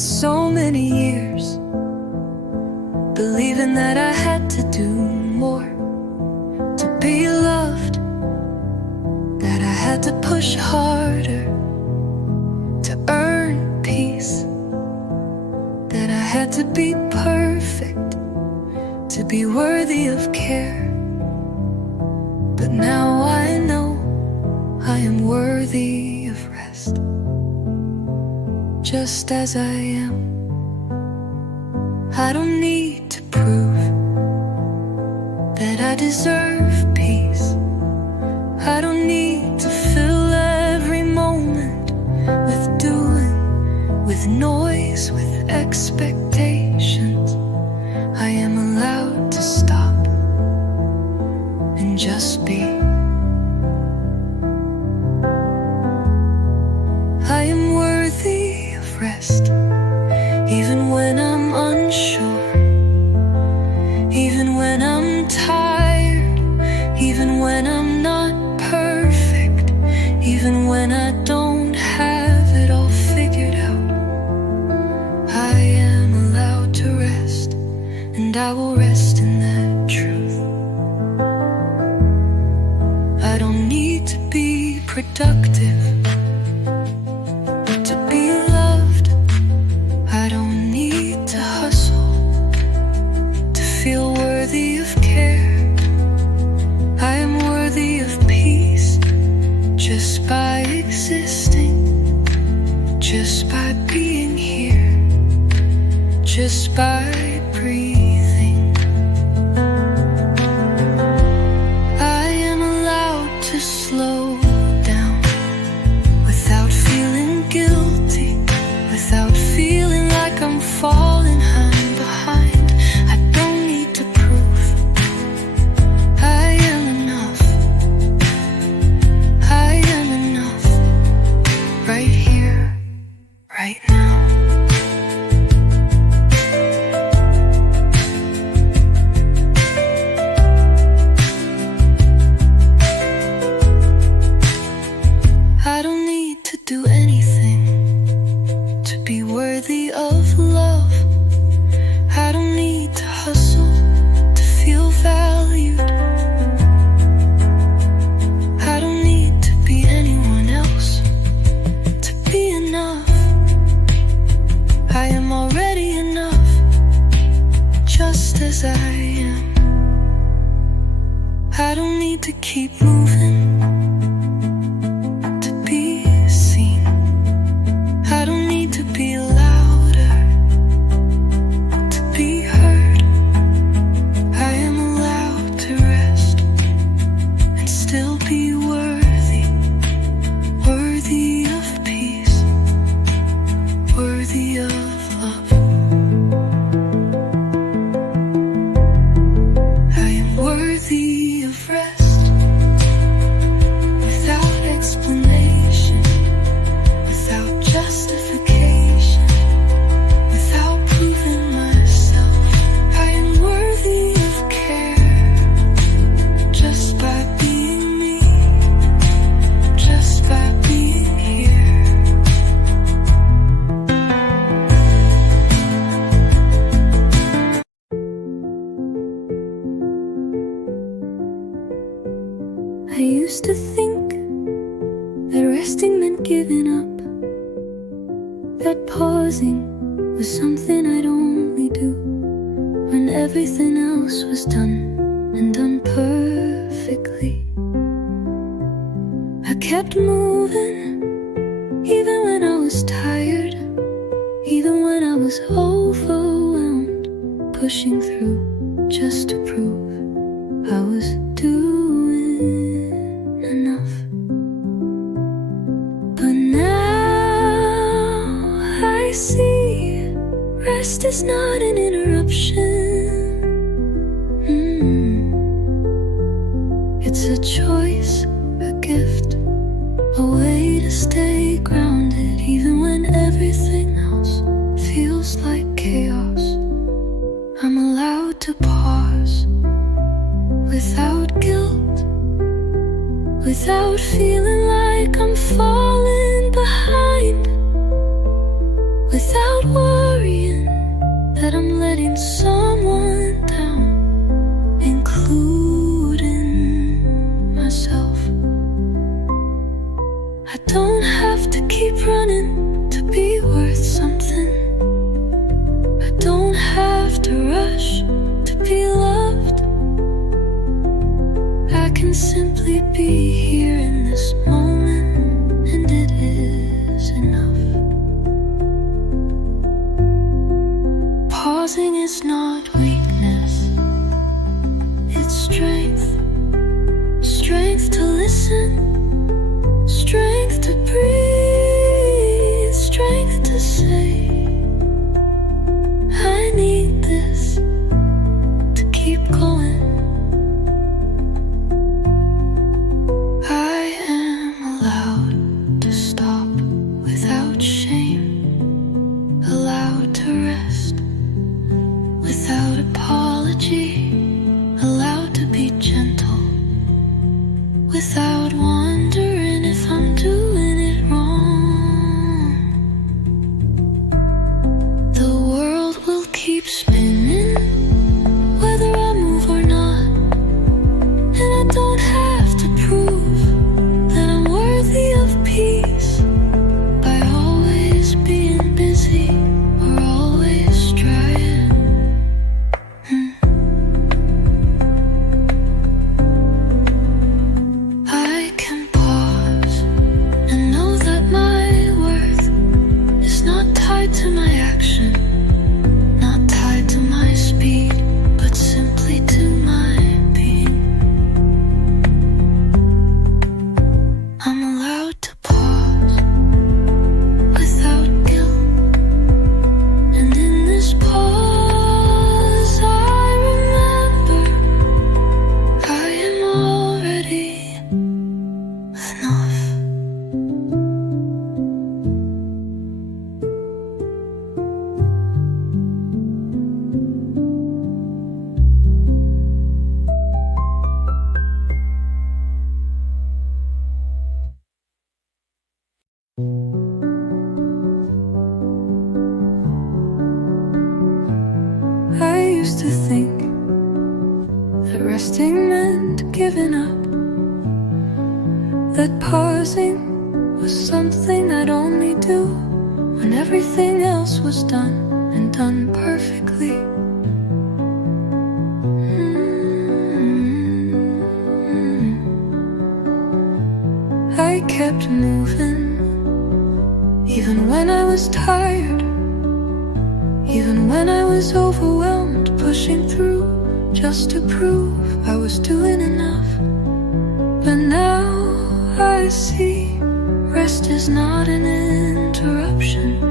so many years, believing that I had to do more to be loved, that I had to push harder to earn peace, that I had to be perfect to be worthy of care. But now I know I am worthy of rest, just as I am. I don't need to prove that I deserve peace. I don't need to fill every moment with doing, with noise, with expectations. I am allowed to stop and just be. I am worthy of rest, even when I'm unsure, even when I'm tired, even when I'm not perfect, even when I don't have it all figured out. I am allowed to rest, and I will rest in that truth. I don't need to be productive to be loved. I don't need to hustle to feel worthy of care. I am worthy of peace just by existing, just by being here, just by breathing. I am allowed to slow down without feeling guilty, without feeling like I'm falling behind. I don't need to prove I am enough. I am enough right here, right now. I don't need to do anything to be worthy of love. I don't need to hustle to feel valued. I don't need to be anyone else to be enough. I am already enough, just as I am. I don't need to keep moving to be seen. I don't need to be louder to be heard. I am allowed to rest and still be worthy, worthy of peace, worthy of love. I am worthy of rest without explanation, without justification, without proving myself. I am worthy of care just by being me, just by being here. I used to think that resting meant giving up, that pausing was something I'd only do when everything else was done and done perfectly. I kept moving even when I was tired, even when I was overwhelmed, pushing through just to prove I was doing enough. But now I see rest is not an interruption. It's a choice, a gift, a way to stay grounded even when everything else feels like chaos. I'm allowed to pause without guilt, without feeling like I'm falling behind. without worrying that I'm letting someone down, including myself. I don't have to keep running to be worth something. I don't have to rush to be loved. I can simply be here in this moment, and it is enough. Pausing is not weakness, it's strength. Strength to listen, strength to breathe, strength to say, I need this to keep going. I am allowed to stop without shame, allowed to rest without apology, allowed to be gentle without wondering if I'm doing it wrong. The world will keep spinning whether I move or not, and I don't have to prove that I'm worthy of peace by always being busy or always trying. I can pause and know that my worth is not tied to my action, not tied to my speed, but simply to my being. I'm allowed to pause without guilt, and in this pause I remember I am already enough. I used to think that resting meant giving up, that pausing was something I'd only do when everything else was done and done perfectly. I kept moving, even when I was tired, even when I was overwhelmed, pushing through just to prove I was doing enough. But now I see rest is not an interruption,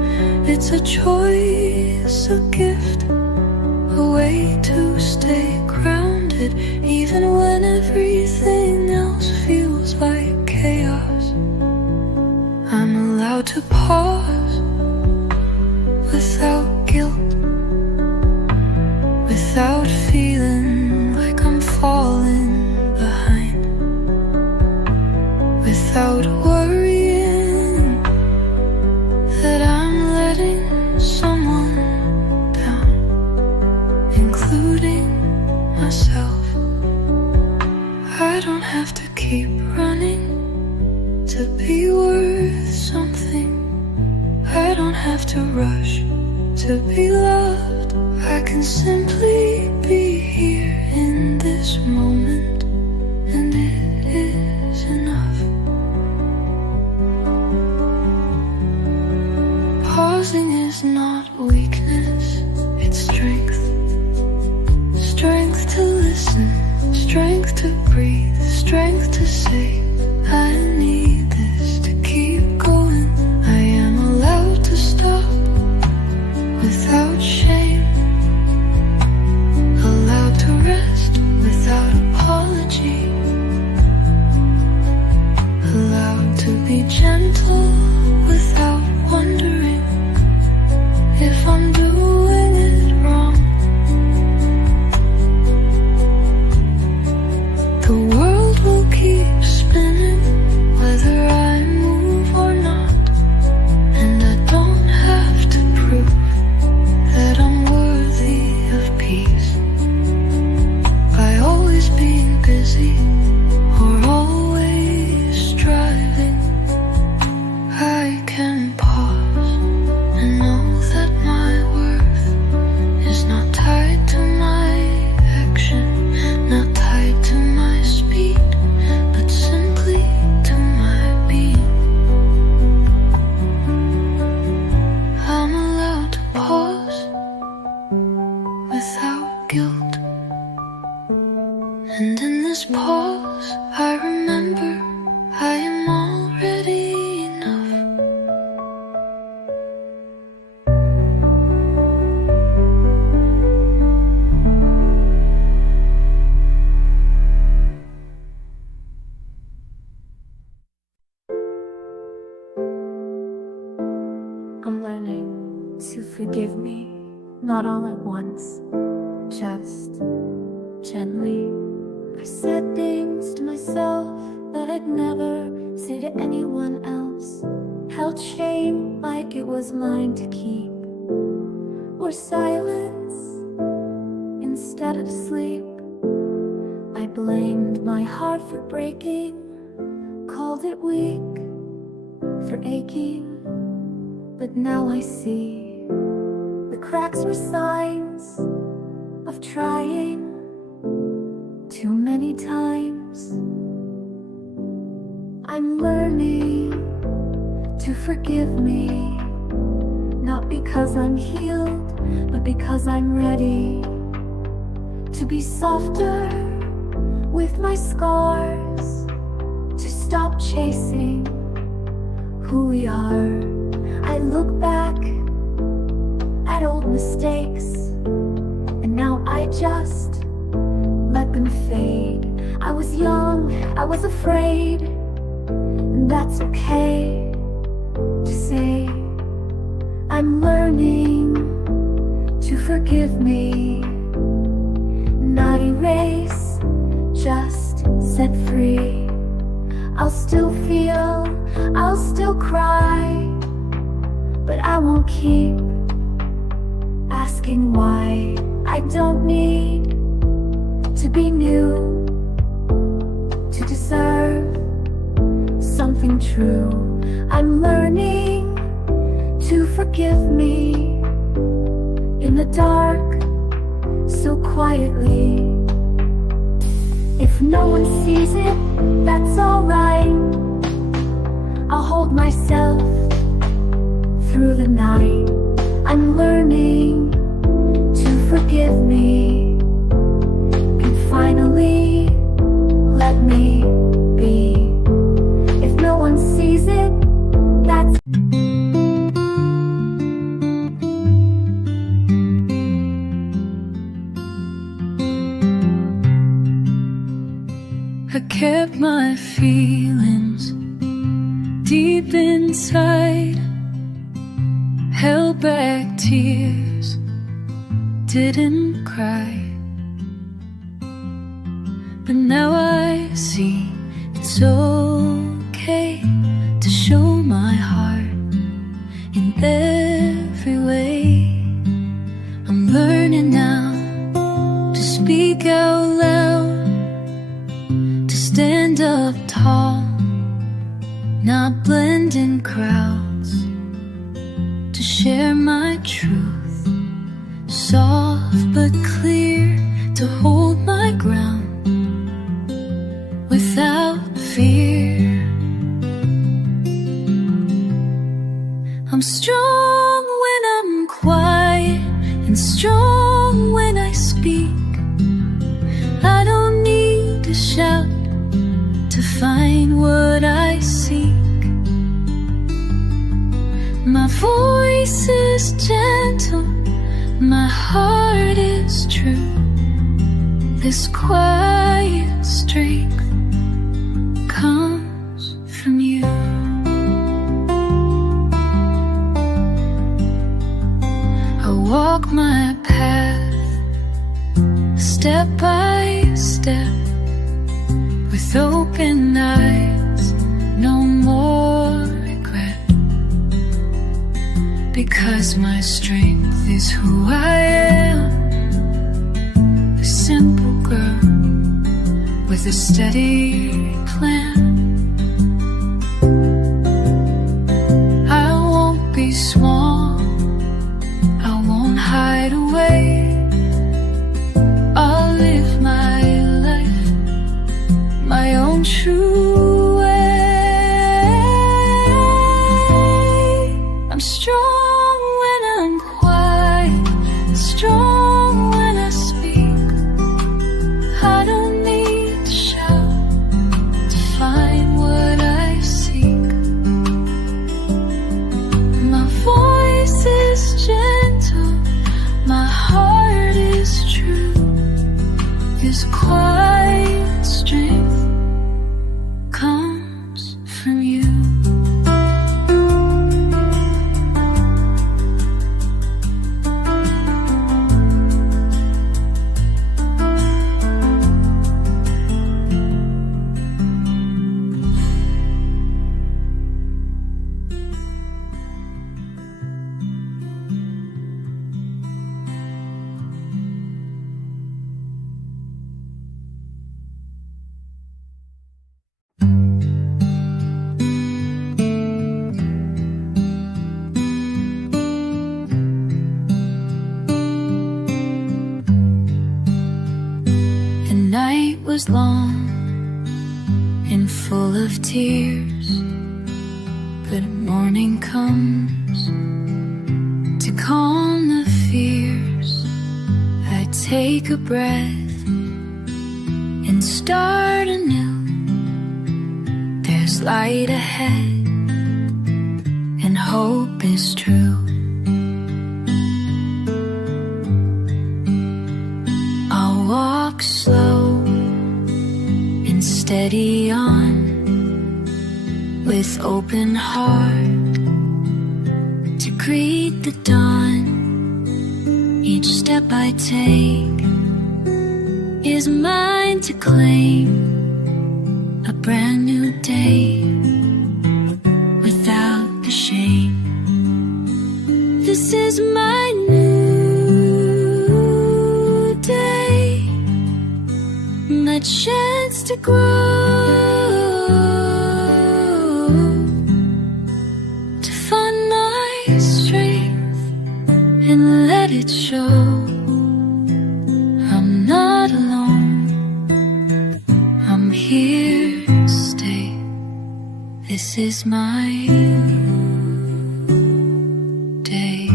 it's a choice, a gift, a way to stay grounded, even when everything else feels like chaos. I'm allowed to pause without guilt, without feeling like I'm falling behind, without worrying that I'm letting someone down, including myself. I don't have to keep running to be worth something. I don't have to rush to be loved. I can simply be here in this moment, and it is enough. Pausing is not weakness, it's strength. Strength to listen, strength to breathe, strength to say, I need this to keep going. I am allowed to stop without shame, allowed to rest without apology, allowed to be gentle without wondering if I'm doing it wrong. The world will keep spinning guilt. And in this pause, I remember I am already enough. I'm learning to forgive me, not all at once, just gently. I said things to myself that I'd never say to anyone else. Held shame like it was mine to keep, or silence instead of sleep. I blamed my heart for breaking, called it weak for aching. But now I see the cracks were signs of trying too many times. I'm learning to forgive me, not because I'm healed, but because I'm ready to be softer with my scars, to stop chasing who we are. I look back at old mistakes, and now I just let them fade. I was young, I was afraid, and that's okay to say. I'm learning to forgive me, not erase, just set free. I'll still feel, I'll still cry, but I won't keep asking why. I don't need to be new to deserve something true. I'm learning to forgive me in the dark, so quietly. If no one sees it, that's alright. I'll hold myself through the night. I'm learning to forgive me, and finally let me be. If no one sees it, that's I kept my feelings deep inside, held back tears, didn't cry. But now I see it's okay to show my heart in every way. I'm learning now to speak out loud, to stand up tall, not blend in crowds, to share my truth, soft but clear, to hold my ground without fear. I'm strong when I'm quiet and strong when I speak. I don't need to shout to find what I seek. My voice is gentle, my heart is true. This quiet strength comes from you. I walk my path step by step with open eyes, no more regret. Because my strength is who I am, a simple girl with a steady plan. I won't be small, I won't hide away. I'll live my life my own true way. I'm strong when I'm quiet, strong when I speak. was long and full of tears, but morning comes to calm the fears. I take a breath and start anew. There's light ahead and hope is true. I'll walk slow and steady on, with open heart to greet the dawn. Each step I take is mine to claim, a brand new day without the shame. This is my new day, my chance to grow, to find my strength and let it show. I'm not alone, I'm here to stay. This is my day.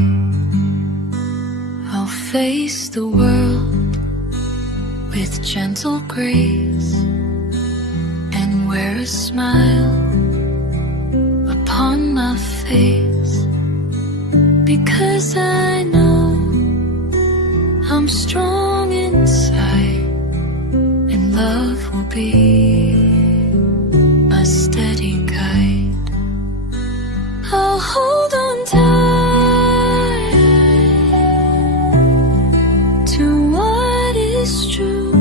I'll face the world with gentle grace and wear a smile upon my face, because I know I'm strong inside, and love will be a steady guide. I'll hold on tight to what is true,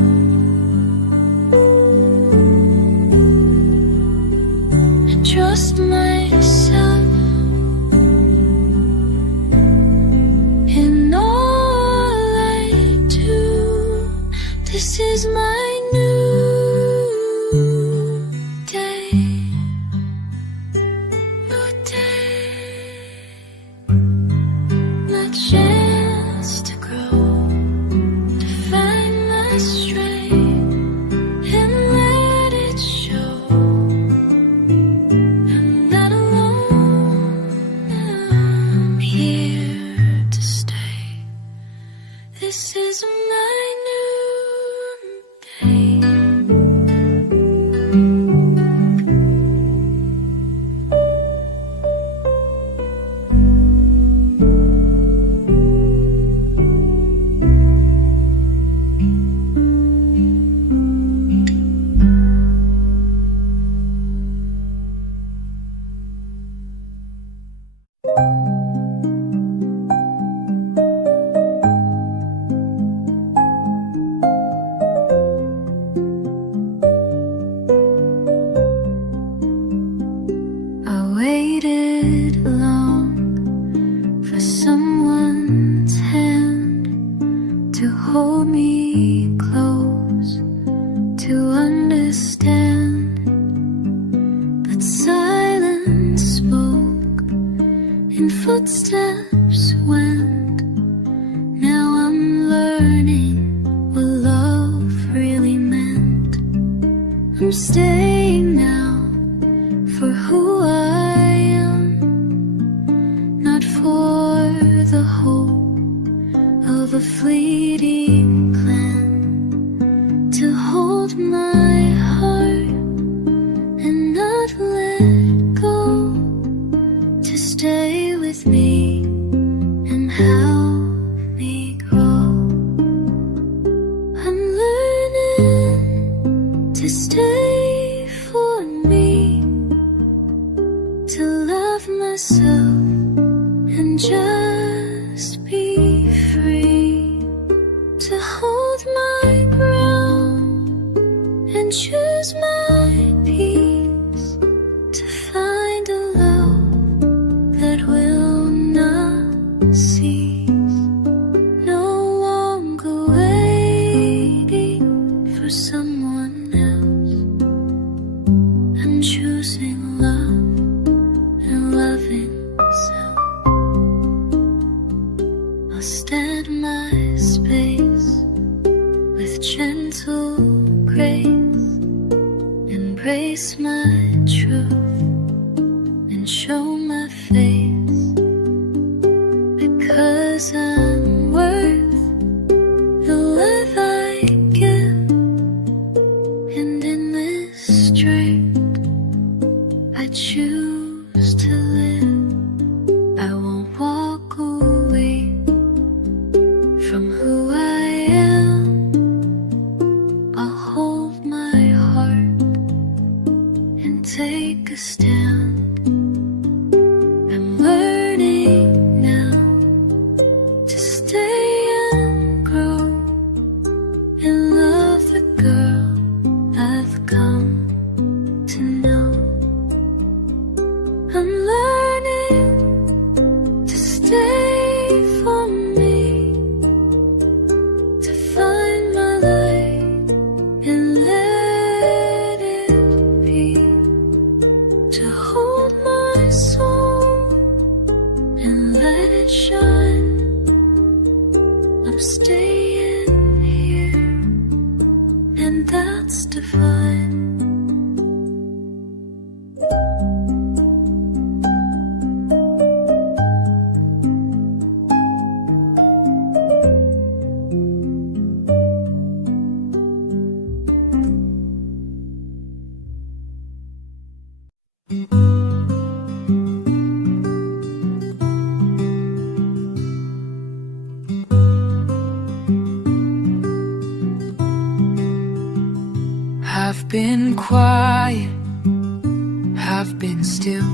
and trust myself in all I do. This is my new day, new day, my chance to grow, to find my strength and let it show. I'm not alone, I'm here to stay. This is my new day. I waited long for someone's hand to hold me close, to understand. But silence spoke and footsteps went. Now I'm learning what love really meant. I'm staying now for who I am, not for the hope of a fleeting plan. To hold my heart and not let go, to stay with me and help me grow. I'm learning to stay for me, to love myself and just be free, to hold my ground and choose my peace, to find a love that will not cease. No longer waiting for someone else. I'm choosing love and loving self. I'll stand my space with gentle grace. face my truth and show my face, because I'm worth the love I give. And in this strength I choose to live. I won't walk away from who I am. I'll hold my heart and take a stand. I'm learning now to stay and grow and love the girl I've come to know. I'm learning to stay for me, to find my light and let it be, to hold my soul and let it shine. I'm staying here, and that's divine. I've been quiet, I've been still,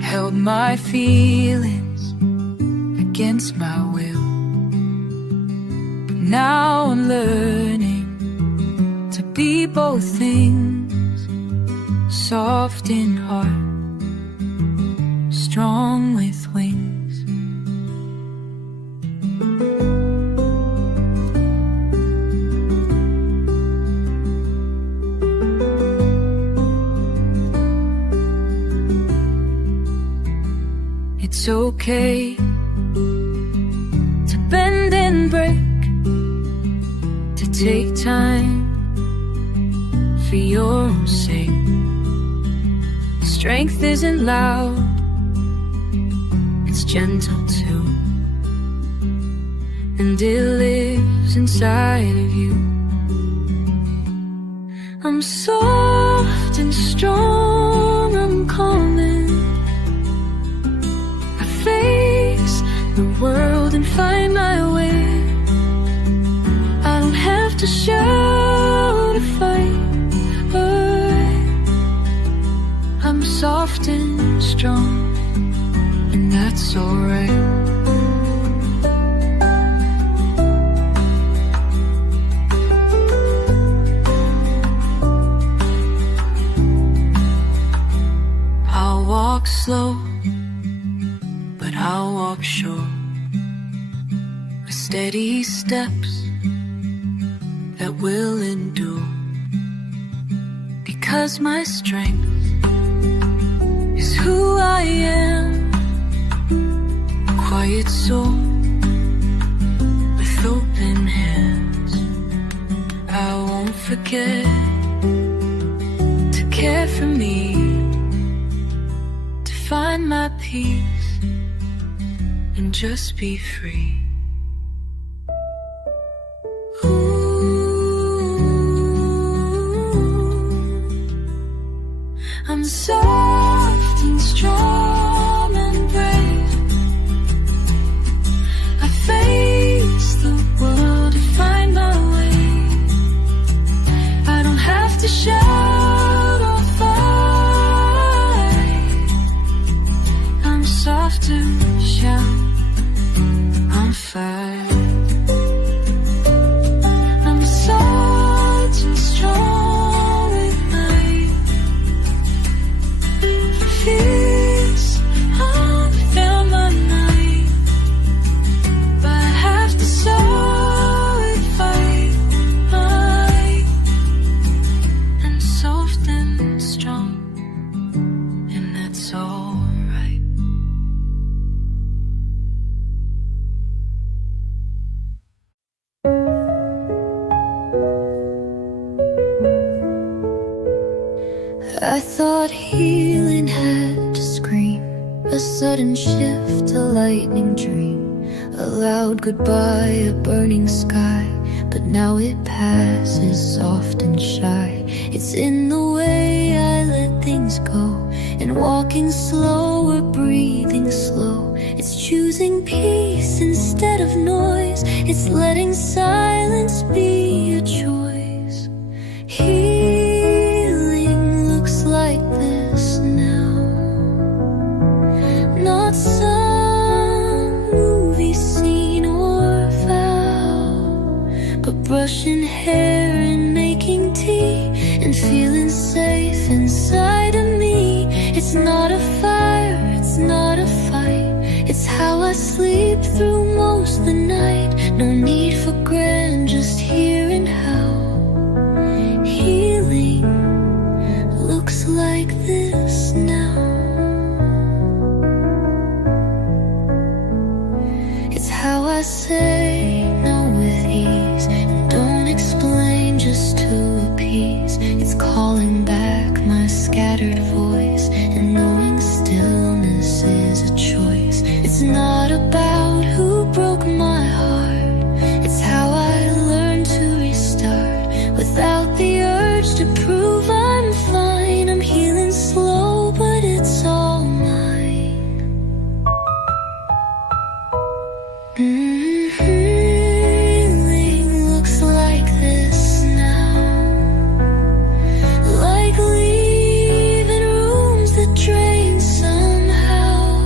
held my feelings against my will. But now I'm learning to be both things, soft in heart, strong with wings. It's okay to bend and break, to take time for your own sake. Strength isn't loud, it's gentle too, and it lives inside of you. I'm soft and strong, I'm calming. I face the world and find my way. I don't have to shout or fight. I'm soft and strong, and that's alright. I'll walk slow, but I'll walk sure, with steady steps that will endure. Because my strength is who I am, a quiet soul with open hands. I won't forget to care for me, to find my peace and just be free. I'm soft and strong and brave. I face the world to find my way. I don't have to shout or fight. I'm soft to shout, I'm fine. I'm soft and strong. I thought healing had to scream, a sudden shift, a lightning dream, a loud goodbye, a burning sky. But now it passes soft and shy. It's in the way I let things go, and walking slow or breathing slow. It's choosing peace instead of noise. It's letting silence be a choice. Healing looks like this now, not some movie scene or vow, but brushing hair and making tea and feeling safe inside of me. It's not a fire, it's not a fight. It's how I sleep through most of the night. No need for grand, just hearing how healing looks like this now. It's how I say no with ease, and don't explain just to appease. It's calling back my scattered voice, and knowing stillness is a choice. It's not about who broke my heart. It's how I learned to restart without the urge to prove I'm fine. I'm healing slow, but it's all mine. Healing looks like this now, like leaving rooms that drain somehow,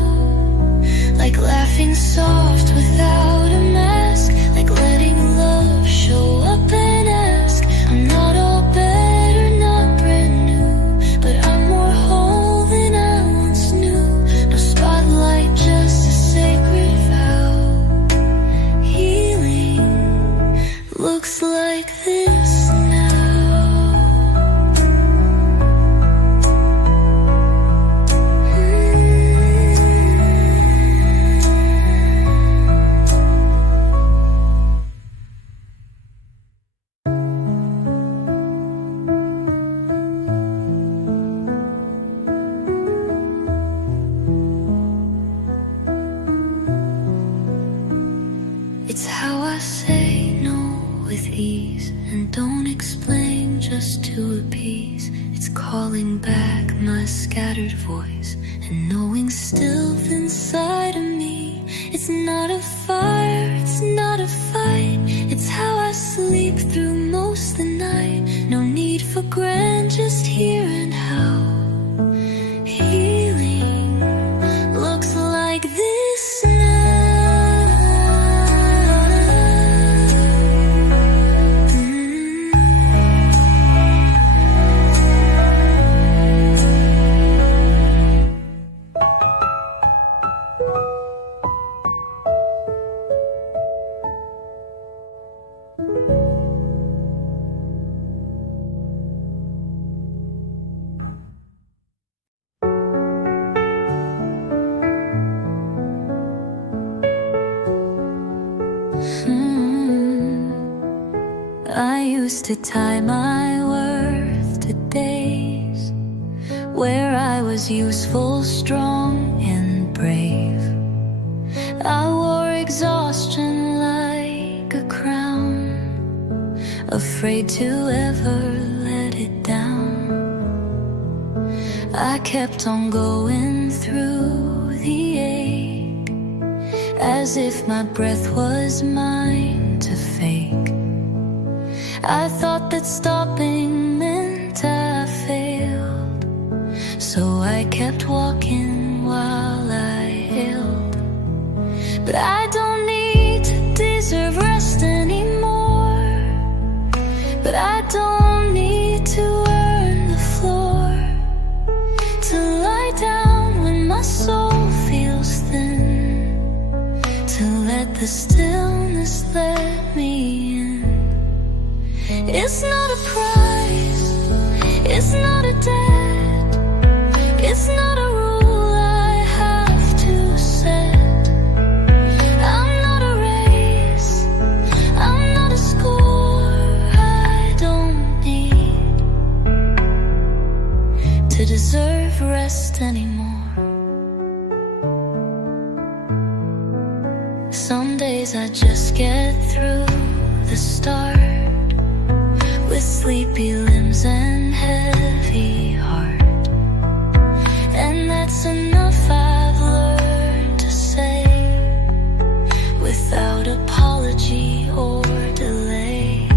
like laughing soft without a mask, like letting love show up and ask. I'm not all better, not brand new, but I'm more whole than I once knew. No spotlight, just a sacred vow. Healing looks like this now. It's how I say no with ease, and don't explain just to appease. It's calling back my scattered voice, and knowing still inside of me. It's not a fire, it's not a fight. It's how I sleep through most of the night. No need for grand, just hearing how healing looks like this now. I used to tie my worth to days where I was useful, strong, and brave. I wore exhaustion like a crown, afraid to ever let it down. I kept on going through the ache, as if my breath was mine to fake. I thought that stopping meant I failed, so I kept walking while I healed. But I don't need to deserve rest anymore, but I don't need to earn the floor, to lie down when my soul feels thin, to let the stillness let me in. It's not a prize, it's not a debt, it's not a rule I have to set. I'm not a race, I'm not a score I don't need sleepy limbs and heavy heart. And that's enough I've learned to say, without apology or delay.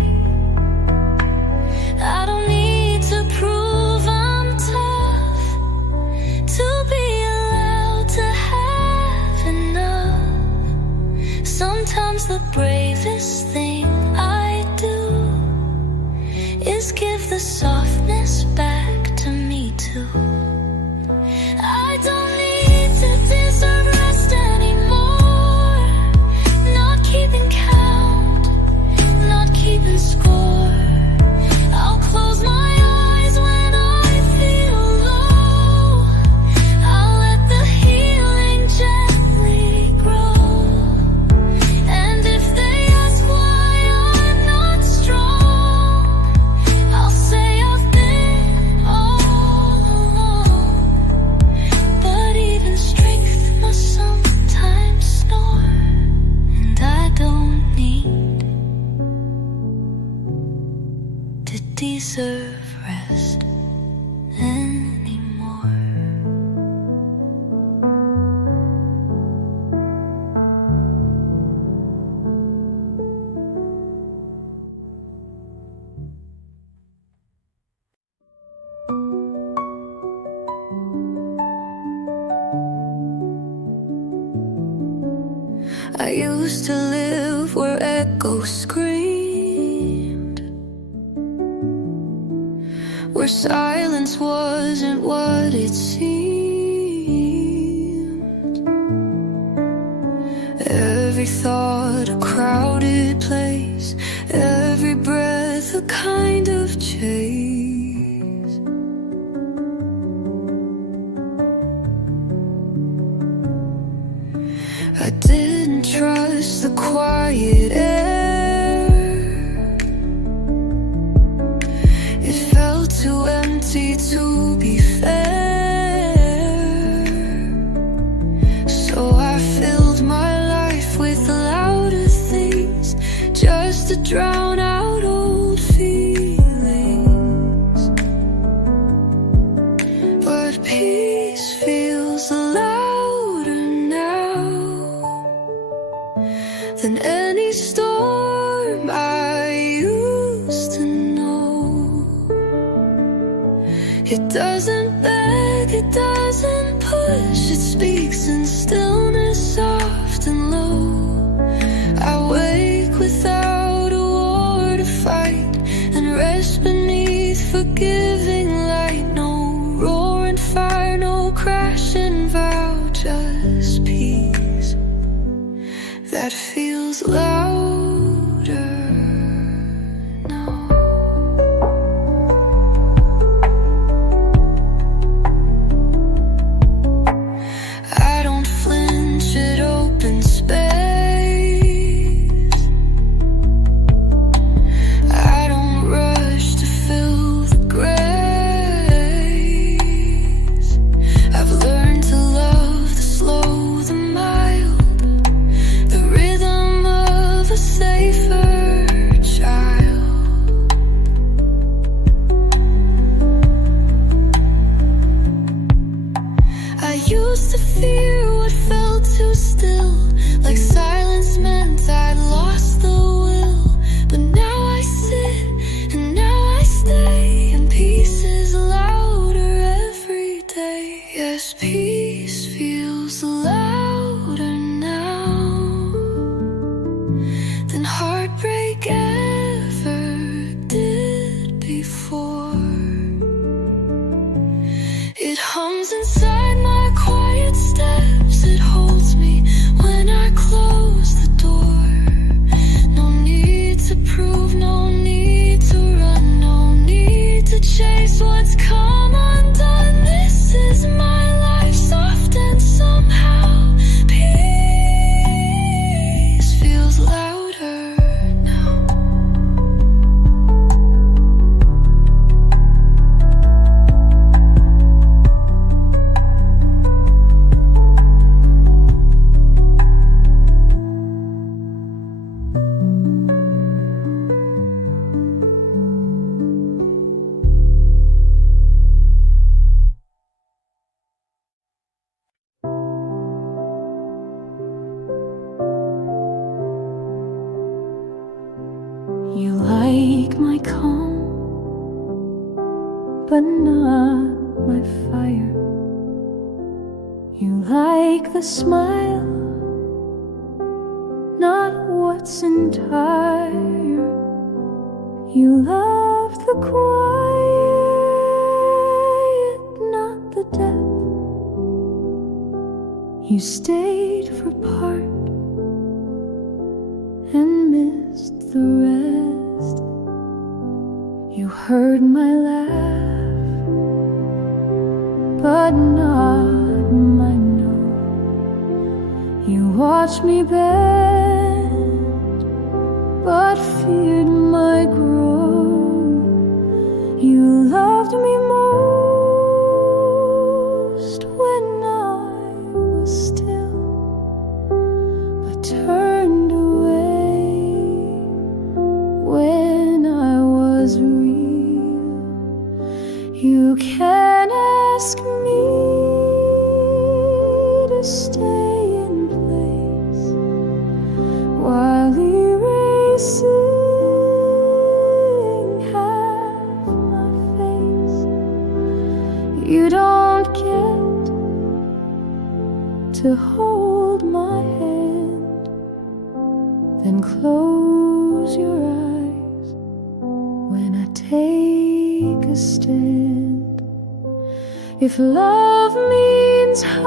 I don't need to prove I'm tough to be allowed to have enough. Sometimes the bravest thing I do is give the softness back to me too. I don't need to deserve rest anymore. Not keeping count, not keeping score. I'll close my eyes when I feel low. I'll let the healing gently grow. And if they ask why I'm not strong, I'll say I've been all alone. But even strength must sometimes snore, and I don't need to deserve rest anymore. I used to live where echoes screamed, where silence wasn't what it seemed. Every thought a crowded place, every breath a kind of chase. I didn't trust the quiet air. It felt too empty to be fair. So I filled my life with louder things, just to drown out old feelings. But peace feels louder now than any storm I used to know. It doesn't beg, it doesn't push, it speaks in stillness, soft and low. I wake without a war to fight, and rest beneath forgiving light. No roaring fire, no crashing vow, just peace that feels louder now. I don't flinch at open space. I don't rush to fill the grace. I've learned to love the slow, the mild, the rhythm of a safer child. I used to fear what felt too still, like silence meant I'd lost the will. But now I sit and now I stay, and peace is louder every day. Yes, peace feels louder now than heartbreak ever did before. It hums inside my quiet steps, it holds me when I close the door. No need to prove, no need to run, no need to chase what's come undone. This is my life, soft and somehow peace feels louder now. You like my calm, but not my fire. You like the smile, not what's entire. You love the quiet, not the depth. You stayed for part and missed the rest. You heard my laugh, but not my no. You watched me bend, but feared my growth. You loved me most when I was still, but turned away when I was real. You can ask me to stay in place while erasing half my face. You don't get to hold my hand, then close your eyes when I take a stand. If love means hiding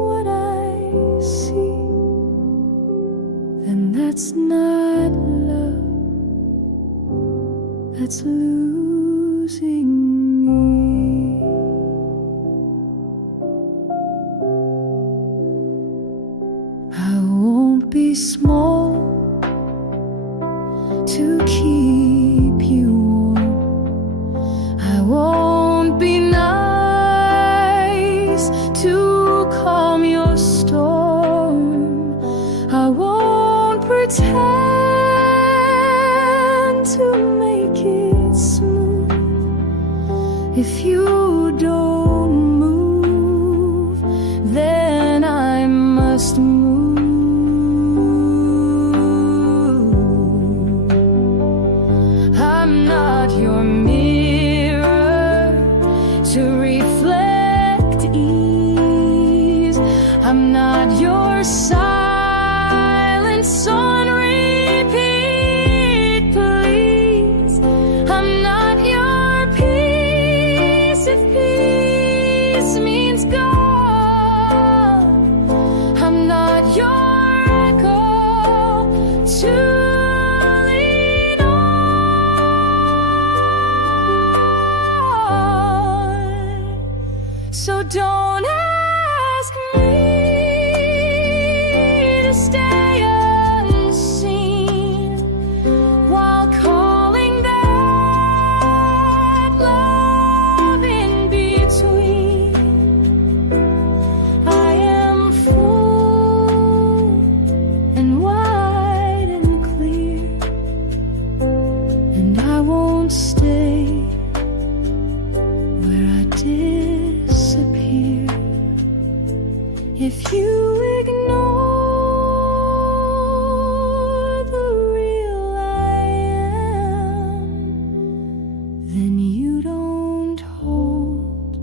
what I see, then that's not love, that's losing me. I won't be small to keep you warm. I won't be nice to calm your storm. I won't pretend to make it smooth. If you don't move, then I must move. I'm not your mirror to reflect ease. I'm not your silence on repeat, please. I'm not your peace if peace means gone. I'm not your echo to lean on. So don't ask me to stay unseen while calling that love in between. I am full and wide and clear, and I won't stay where I disappear. If you ignore the real I am, then you don't hold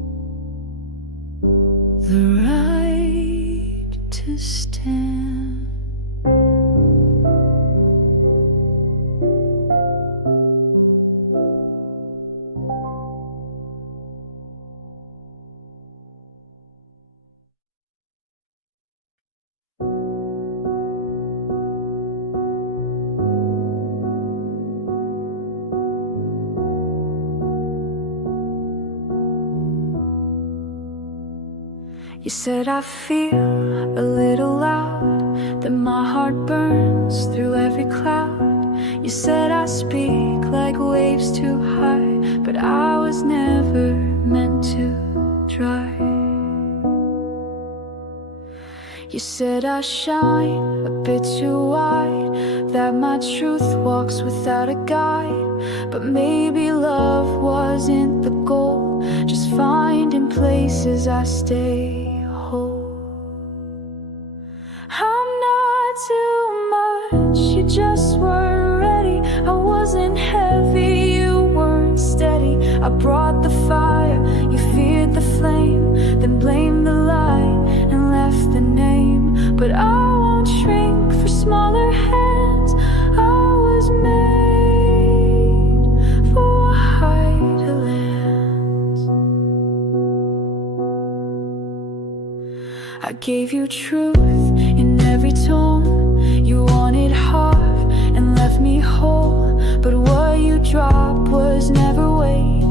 the right to stand. You said I feel a little loud, that my heart burns through every cloud. You said I speak like waves too high, but I was never meant to dry. You said I shine a bit too wide, that my truth walks without a guide. But maybe love wasn't the goal, just finding places I stay whole. I'm not too much just weren't ready. I wasn't heavy, you weren't steady. I brought the fire, you feared the flame, then blamed the light and left the name. But I won't shrink for smaller hands. I was made for wider lands. I gave you truth in every tone. You wanted half and left me whole, but what you dropped was never weight.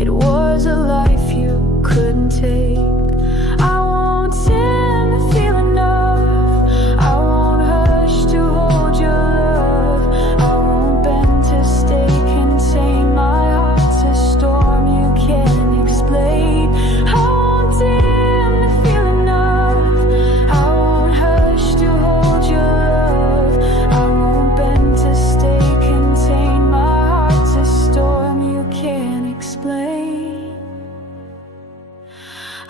It was a life you couldn't take. I won't dim the feeling of, I won't hush to hold your love. I won't bend to stay contained. My heart's a storm you can't explain. I won't dim the feeling of, I won't hush to hold your love. I won't bend to stay contained. My heart's a storm you can't explain.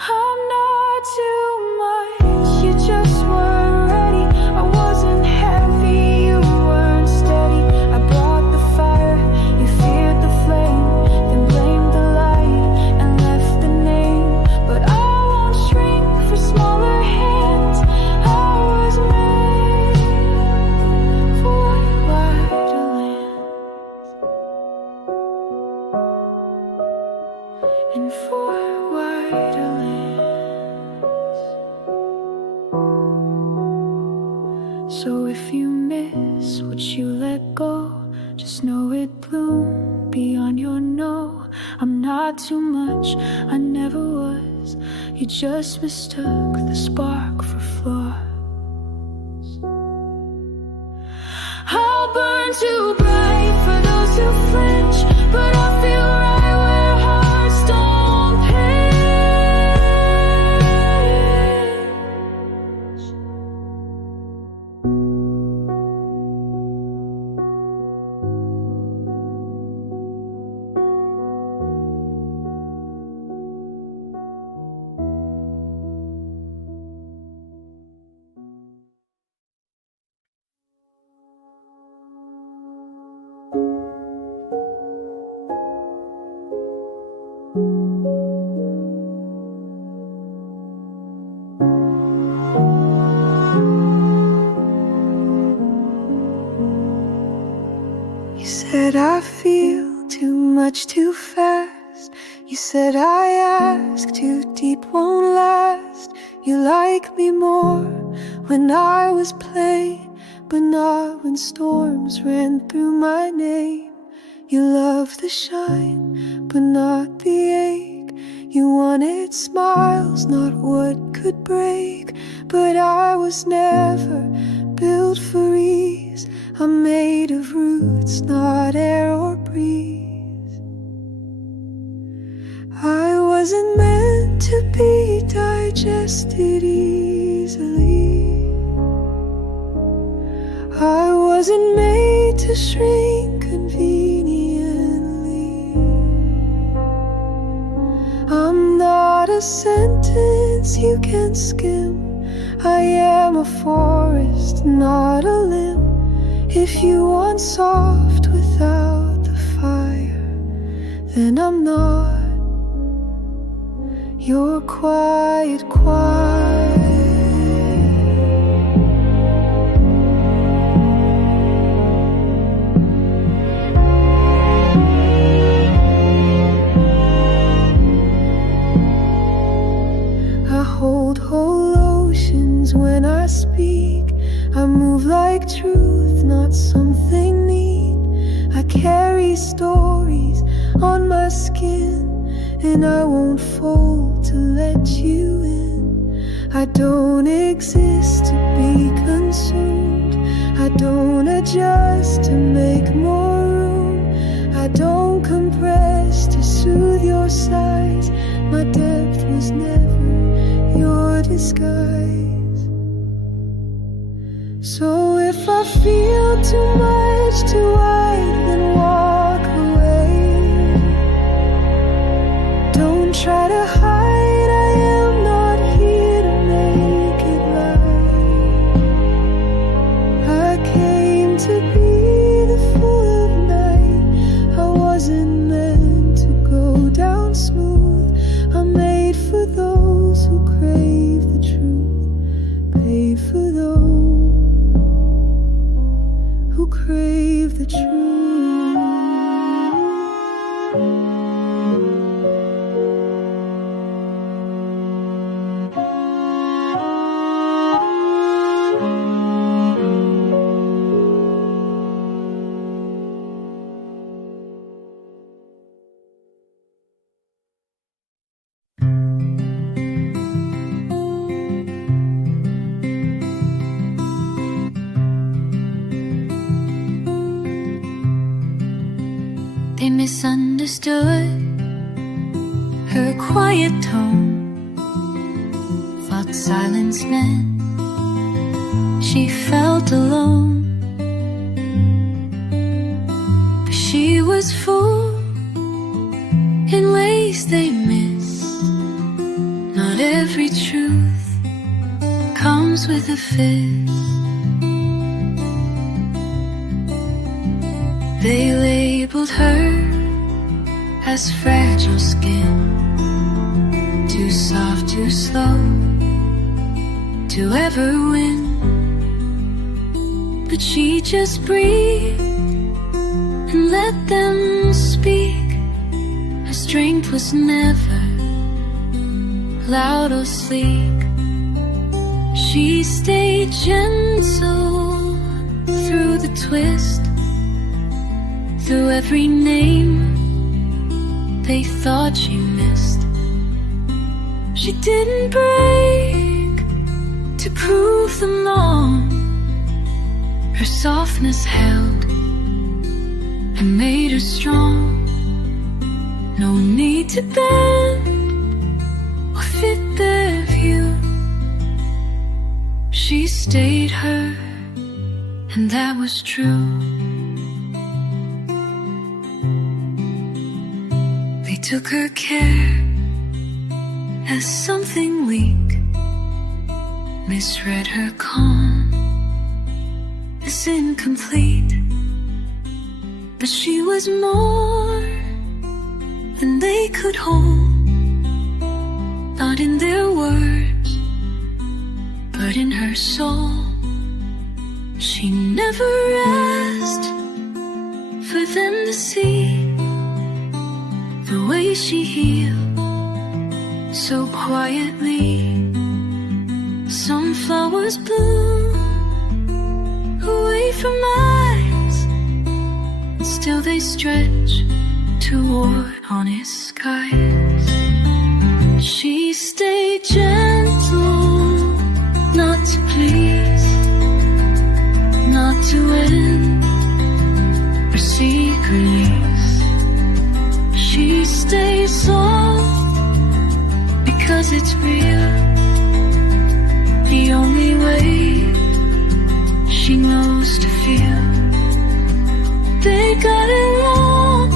I'm not too much, you just weren't ready. I wasn't heavy, you weren't steady. I brought the fire, you feared the flame, then blamed the light and left the name. But I won't shrink for smaller hands. I was made for wider lands and for wider lands. So if you miss what you let go, just know it bloomed beyond your no. I'm not too much, I never was. You just mistook the spark for flaws. I'll burn too bright for those who flinch, but I feel right where hearts don't pitch. You said I feel too much too fast. You said I ask too deep won't last. You like me more when I was plain, but not when storms ran through my name. You love the shine, but not the ache. You wanted smiles, not what could break. But I was never built for ease. I'm made of roots, not air or breeze. I wasn't meant to be digested easily. I wasn't made to shrink conveniently. I'm not a sentence you can skim. I am a forest, not a limb. If you want soft without the fire, then I'm not. You're quiet, quiet. I hold whole oceans when I speak. I move like truth, not something neat. I carry stories on my skin, and I won't fold to let you in. I don't exist to be consumed. I don't adjust to make more room. I don't compress to soothe your sighs. My depth was never your disguise. So if I feel too much too wide, then walk away. Don't try to hide, I am not here to make it right. I came to who crave the truth. They misunderstood her quiet tone, thought silence meant she felt alone. But she was full in ways they missed. Not every truth comes with a fist. They labeled her as fragile skin, too soft, too slow to ever win. But she just breathed and let them speak. Her strength was never loud or sleek. She stayed gentle through the twist, through every name they thought she missed. She didn't break to prove them wrong. Her softness held and made her strong. No need to bend or fit their view. She stayed her, and that was true. They took her care as something weak, misread her calm as incomplete. But she was more than they could hold, not in their words, but in her soul. She never asked for them to see the way she healed so quietly. Some flowers bloom away from eyes, and still they stretch toward honest skies. She stayed gentle, not to please, not to win or seek release. She stays soft because it's real, the only way she knows to feel. They got it wrong,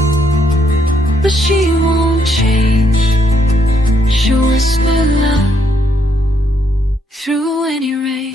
but she won't change. She'll whisper love through any rain.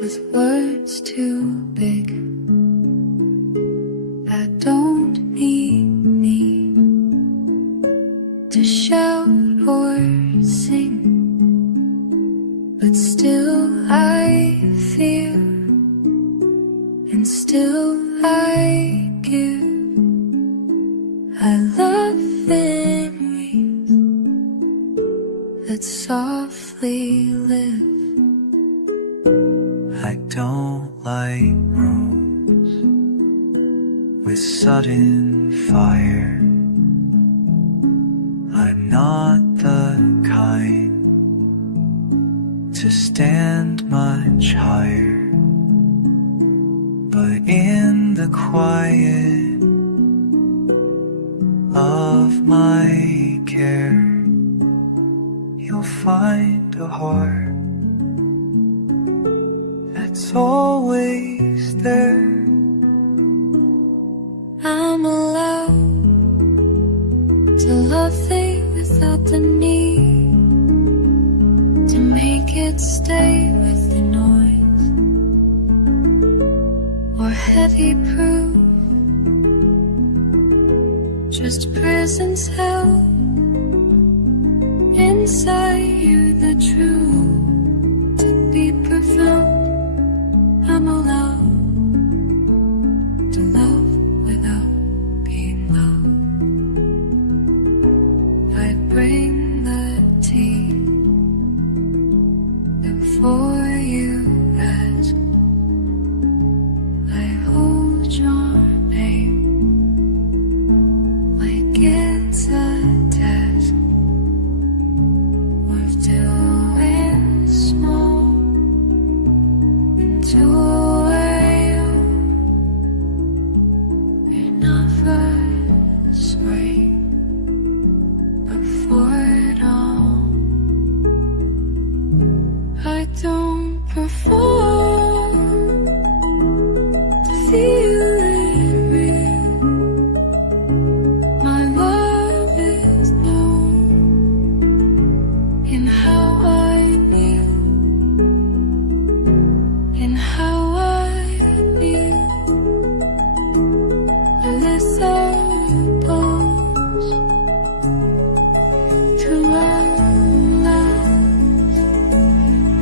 With words too big, I don't need to shout or sing, but still I fear, and still I give. I love in ways that softly live. I don't like rooms with sudden fire. I'm not the kind to stand much higher, but in the quiet of my care, you'll find to heart that's always there. I'm allowed to love thee without the need to make it stay with the noise or heavy proof. Just prisons held inside you, the truth to be profound. I'm allowed to love without being loved. I bring the tea before you ask. I hold your name like it's a task worth doing small into a you. You're not first rate before it all. I don't perform to feel it real. My love is known in how I kneel, in how I feel. A little pause to outlast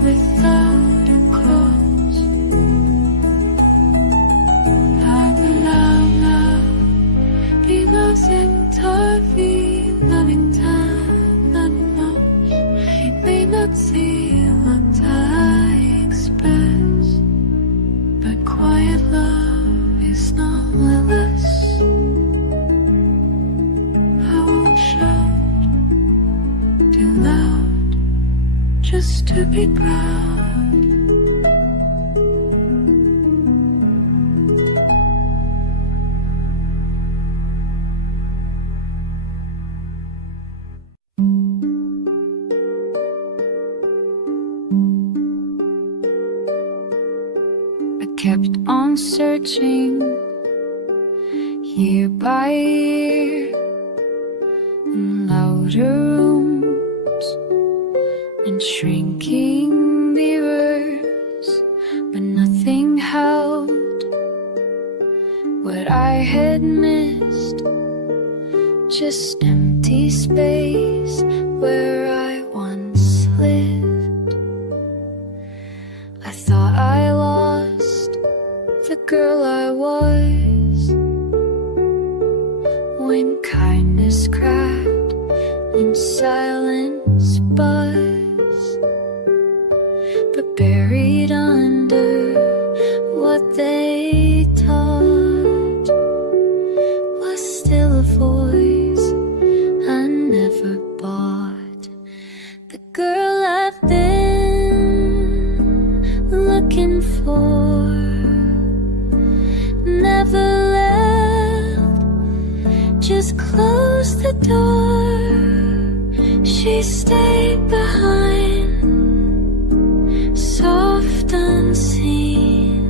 without a cause. I'm allowed now, be lost in toffee, loving time, not much. It may not see what I express, but quiet love is not less. I won't shout too loud just to be proud. I kept on searching year by year in louder rooms and shrinking mirrors, but nothing held what I had missed, just empty space where I once lived. I thought I lost the girl I was when kindness cracked and silence buzzed, but buried under what they taught was still a voice I never bought. The girl I've been looking for never left, just closed the door. She stayed behind, soft unseen,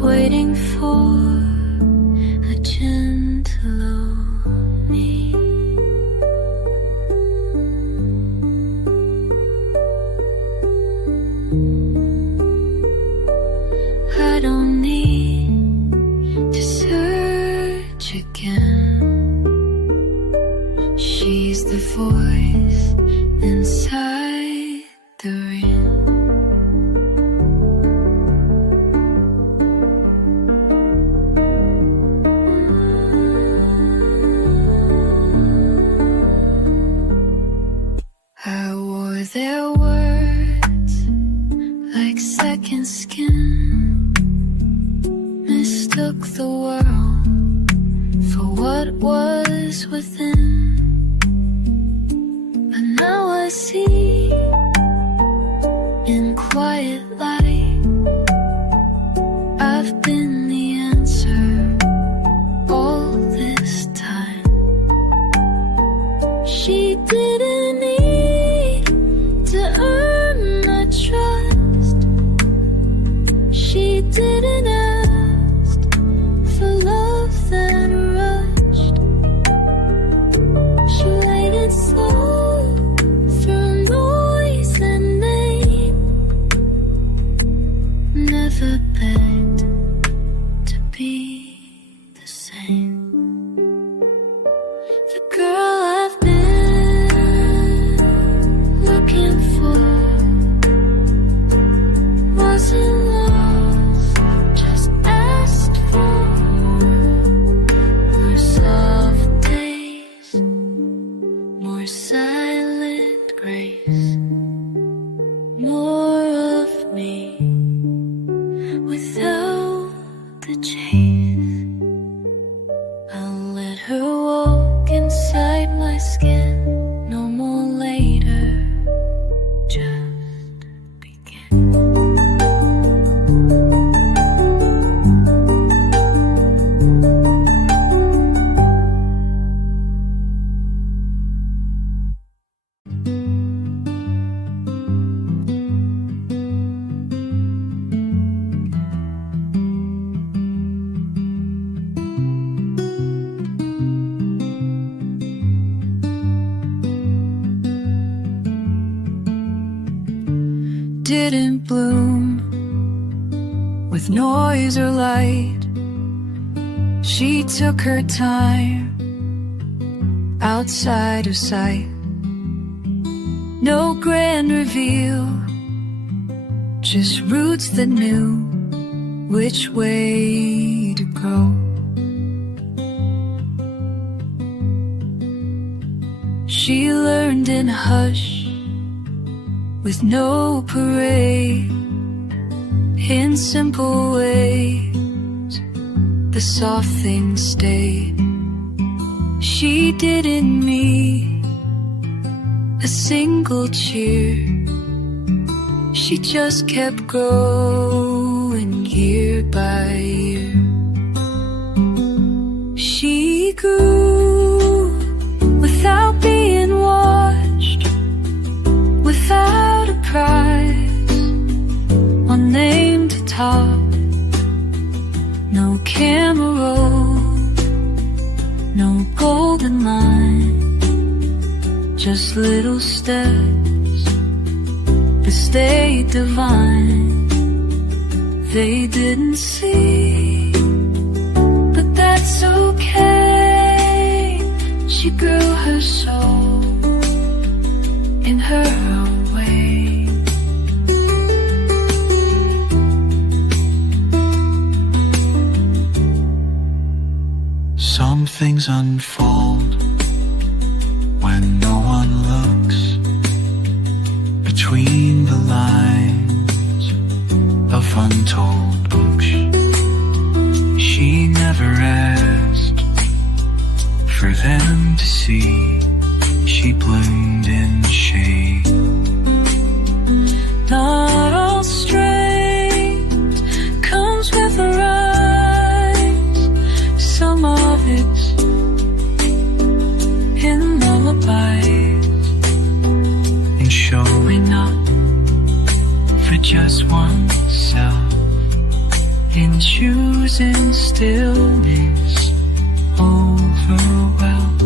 waiting for a gentle opening. I don't need to search again. She's the voice inside the ring. I wore their words like second skin, mistook the world for what was within. But now I see in quiet light, I've been the answer all this time. She didn't need to didn't ask for love that rushed. She waited slow through noise and name. Never begged to be the same. The girl I've been looking for wasn't lost, just asked for more soft days, more silent grace, more of me without the chase. I'll let her walk inside my skin, no more later, just begin. Didn't bloom with noise or light. She took her time outside of sight. No grand reveal, just roots that knew which way to go. She learned in hush, with no parade, in simple ways, the soft things stayed. She didn't need a single cheer, she just kept growing year by year. She grew without being watched, without a prize, one name to top, no camera roll, no golden line, just little steps that stayed divine. They didn't see, but that's okay. She grew her soul in her own way. Some things unfold when no one looks, between the lines of untold books. She never asked for them to see, she bloomed in shade. Not all strength comes with a rise, some of it's in lullabies, And showing up for just oneself, in choosing stillness over wealth.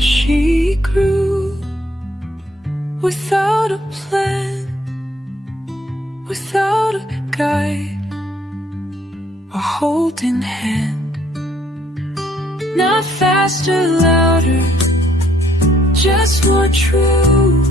She grew without a plan, without a guide, a holding hand. Not faster, louder, just more true.